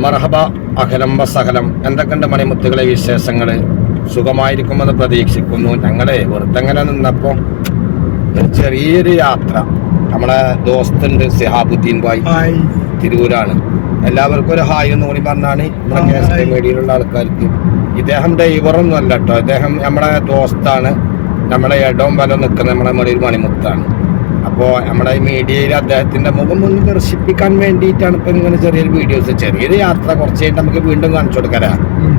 മർഹബ അഖലം സഹലം എന്തൊക്കെയുണ്ട് മണിമുത്തുകളെ വിശേഷങ്ങൾ സുഖമായിരിക്കുമെന്ന് പ്രതീക്ഷിക്കുന്നു. ഞങ്ങളെ വെറുതെങ്ങനെ നിന്നപ്പോൾ ഒരു ചെറിയൊരു യാത്ര. നമ്മളെ ദോസ്തുണ്ട് സിഹാബുദ്ദീൻ ഭായ്. തിരൂരാണ്. എല്ലാവർക്കും ഒരു ഹായ് എന്ന് കൂടി പറഞ്ഞാണ് നമ്മുടെ ആ, കെ എസ് മീഡിയയിലുള്ള ആൾക്കാർക്ക്. ഇദ്ദേഹം ഡ്രൈവറൊന്നും അല്ല കേട്ടോ. ഇദ്ദേഹം നമ്മളെ ദോസ്താണ്. നമ്മളെ ഇടവും വലം നിൽക്കുന്ന നമ്മളെ മണിയിൽ മണിമുത്താണ്. അപ്പോൾ നമ്മുടെ ഈ മീഡിയയിൽ അദ്ദേഹത്തിന്റെ മുഖം ഒന്ന് ദർശിപ്പിക്കാൻ വേണ്ടിയിട്ടാണ് ഇപ്പം ഇങ്ങനെ ചെറിയൊരു വീഡിയോസ് ചെറിയൊരു യാത്ര കുറച്ച് കഴിഞ്ഞിട്ട് നമുക്ക് വീണ്ടും കാണിച്ചു കൊടുക്കരാ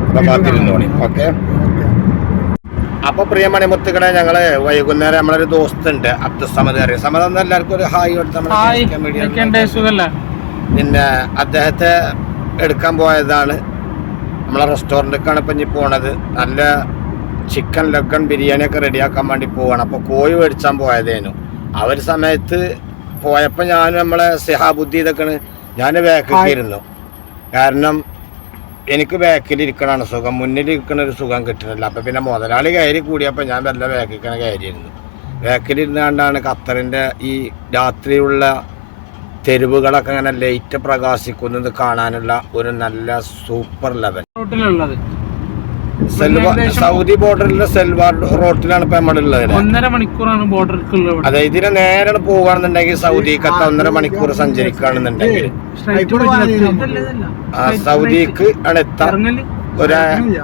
അപ്പൊ കാത്തിരുന്നോളി. ഓക്കെ. അപ്പൊ പ്രിയ മണിമുത്തുകളെ ഞങ്ങൾ വൈകുന്നേരം നമ്മളൊരു ദോസ്തുണ്ട് അബ്ദുസമദ് അറിയാം സമദ് എന്ന് എല്ലാവർക്കും ഒരു ഹായ് കൊടുത്ത് പിന്നെ അദ്ദേഹത്തെ എടുക്കാൻ പോയതാണ്. നമ്മളെ റെസ്റ്റോറന്റിലേക്കാണ് ഇപ്പം ഇനി പോണത്. നല്ല ചിക്കൻ ലഗൺ ബിരിയാണി ഒക്കെ റെഡിയാക്കാൻ വേണ്ടി പോവാണ്. അപ്പോൾ കോഴി മേടിച്ചാൻ പോയതേനു. ആ ഒരു സമയത്ത് പോയപ്പോൾ ഞാൻ നമ്മളെ സിഹാബുദ്ധി ഇതൊക്കെയാണ് ഞാൻ ബാക്കിലിരുന്നു കാരണം എനിക്ക് ബാക്കിൽ ഇരിക്കണാണ് സുഖം. മുന്നിൽ ഇരിക്കണ ഒരു സുഖം കിട്ടണില്ല അപ്പം പിന്നെ മുതലാളി കയറി കൂടിയപ്പോൾ ഞാൻ വല്ല ബാക്കിക്കണ കയറിയിരുന്നു. ബാക്കിലിരുന്നാണ്ടാണ് ഖത്തറിന്റെ ഈ രാത്രിയുള്ള തെരുവുകളൊക്കെ അങ്ങനെ ലൈറ്റ് പ്രകാശിക്കുന്നത് കാണാനുള്ള ഒരു നല്ല സൂപ്പർ ലെവൽ സൗദി ബോർഡറിലെ സെൽവാർ റോട്ടിലാണ് ഇപ്പൊ നമ്മളുള്ളത് ഒന്നര മണിക്കൂറാണ് ഇവിടെ. അതെ ഇതിന് നേരെ പോവുകയാണെന്നുണ്ടെങ്കിൽ സൗദിക്കത്ത് ഒന്നര മണിക്കൂർ സഞ്ചരിക്കുകയാണെന്നുണ്ടെങ്കിൽ. ആ സൗദിക്ക് ആണ് എത്താം ഒരു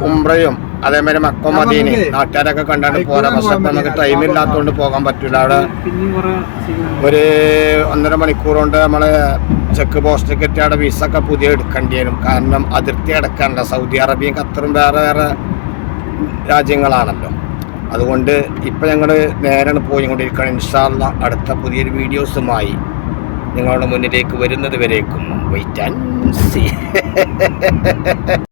ഉംറയും അതേമാതിരി മക്ക മദീന നാട്ടുകാരൊക്കെ കണ്ടാണ്ട് പോരാ. പക്ഷെ ഇപ്പൊ നമുക്ക് ടൈം ഇല്ലാത്തതുകൊണ്ട് പോകാൻ പറ്റൂല. അവിടെ ഒരു ഒന്നര മണിക്കൂർ കൊണ്ട് നമ്മൾ ചെക്ക് പോസ്റ്റ് കെട്ടി അവിടെ വിസ ഒക്കെ പുതിയ എടുക്കേണ്ടി വരും. കാരണം അതിർത്തി അടക്കണ്ട സൗദി അറേബ്യയും ഖത്തറും വേറെ വേറെ രാജ്യങ്ങളാണല്ലോ. അതുകൊണ്ട് ഇപ്പം ഞങ്ങൾ നേരാണ് പോയിക്കൊണ്ടിരിക്കുകയാണ് ഇൻഷാല്ല അടുത്ത പുതിയൊരു വീഡിയോസുമായി നിങ്ങളുടെ മുന്നിലേക്ക് വരുന്നത് വരേക്കും. Wait and see